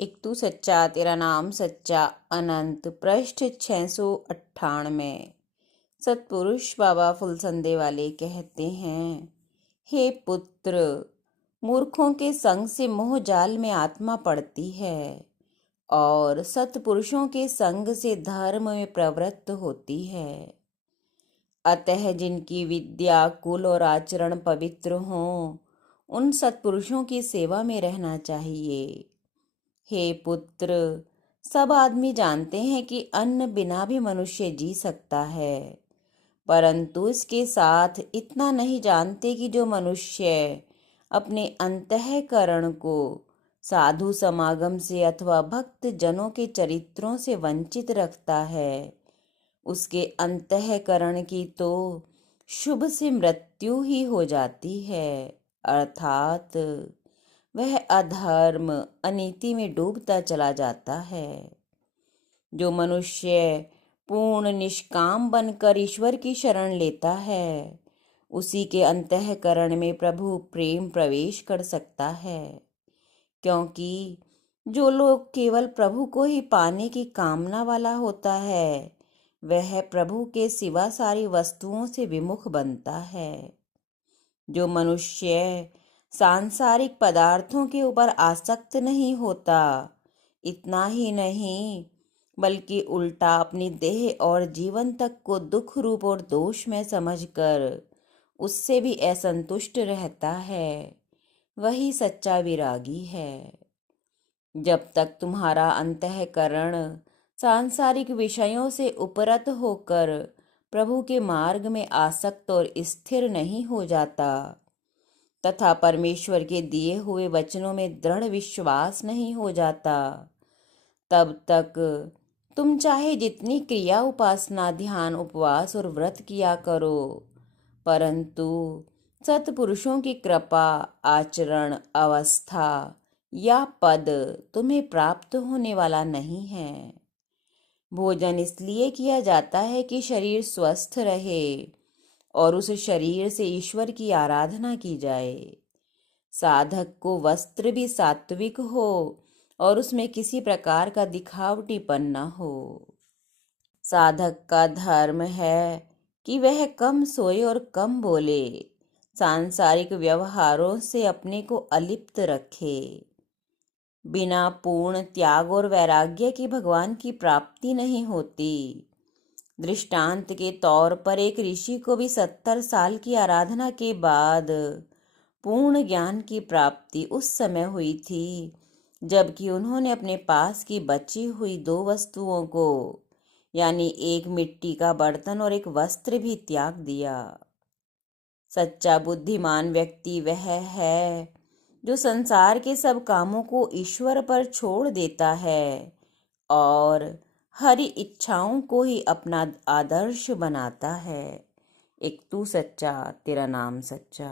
एक तू सच्चा तेरा नाम सच्चा अनंत पृष्ठ 698। सतपुरुष बाबा फुलसंदे वाले कहते हैं, हे पुत्र, मूर्खों के संग से मोह जाल में आत्मा पड़ती है और सत्पुरुषों के संग से धर्म में प्रवृत्त होती है। अतः जिनकी विद्या कुल और आचरण पवित्र हों, उन सत्पुरुषों की सेवा में रहना चाहिए। हे पुत्र, सब आदमी जानते हैं कि अन्न बिना भी मनुष्य जी सकता है, परंतु इसके साथ इतना नहीं जानते कि जो मनुष्य अपने अंतःकरण को साधु समागम से अथवा भक्त जनों के चरित्रों से वंचित रखता है, उसके अंतःकरण की तो शुभ से मृत्यु ही हो जाती है, अर्थात वह अधर्म अनीति में डूबता चला जाता है। जो मनुष्य पूर्ण निष्काम बनकर ईश्वर की शरण लेता है, उसी के अंतःकरण में प्रभु प्रेम प्रवेश कर सकता है, क्योंकि जो लोग केवल प्रभु को ही पाने की कामना वाला होता है, वह प्रभु के सिवा सारी वस्तुओं से विमुख बनता है। जो मनुष्य सांसारिक पदार्थों के ऊपर आसक्त नहीं होता, इतना ही नहीं बल्कि उल्टा अपनी देह और जीवन तक को दुख रूप और दोष में समझकर उससे भी असंतुष्ट रहता है, वही सच्चा विरागी है। जब तक तुम्हारा अंतःकरण सांसारिक विषयों से उपरत होकर प्रभु के मार्ग में आसक्त और स्थिर नहीं हो जाता तथा परमेश्वर के दिए हुए वचनों में दृढ़ विश्वास नहीं हो जाता, तब तक तुम चाहे जितनी क्रिया उपासना ध्यान उपवास और व्रत किया करो, परंतु सत्पुरुषों की कृपा आचरण अवस्था या पद तुम्हें प्राप्त होने वाला नहीं है। भोजन इसलिए किया जाता है कि शरीर स्वस्थ रहे और उस शरीर से ईश्वर की आराधना की जाए। साधक को वस्त्र भी सात्विक हो और उसमें किसी प्रकार का दिखावटीपन न हो। साधक का धर्म है कि वह कम सोए और कम बोले, सांसारिक व्यवहारों से अपने को अलिप्त रखे। बिना पूर्ण त्याग और वैराग्य की भगवान की प्राप्ति नहीं होती। दृष्टांत के तौर पर एक ऋषि को भी 70 साल की आराधना के बाद पूर्ण ज्ञान की प्राप्ति उस समय हुई थी जबकि उन्होंने अपने पास की बची हुई 2 वस्तुओं को, यानी एक मिट्टी का बर्तन और एक वस्त्र भी त्याग दिया। सच्चा बुद्धिमान व्यक्ति वह है जो संसार के सब कामों को ईश्वर पर छोड़ देता है और हरि इच्छाओं को ही अपना आदर्श बनाता है। एक तू सच्चा तेरा नाम सच्चा।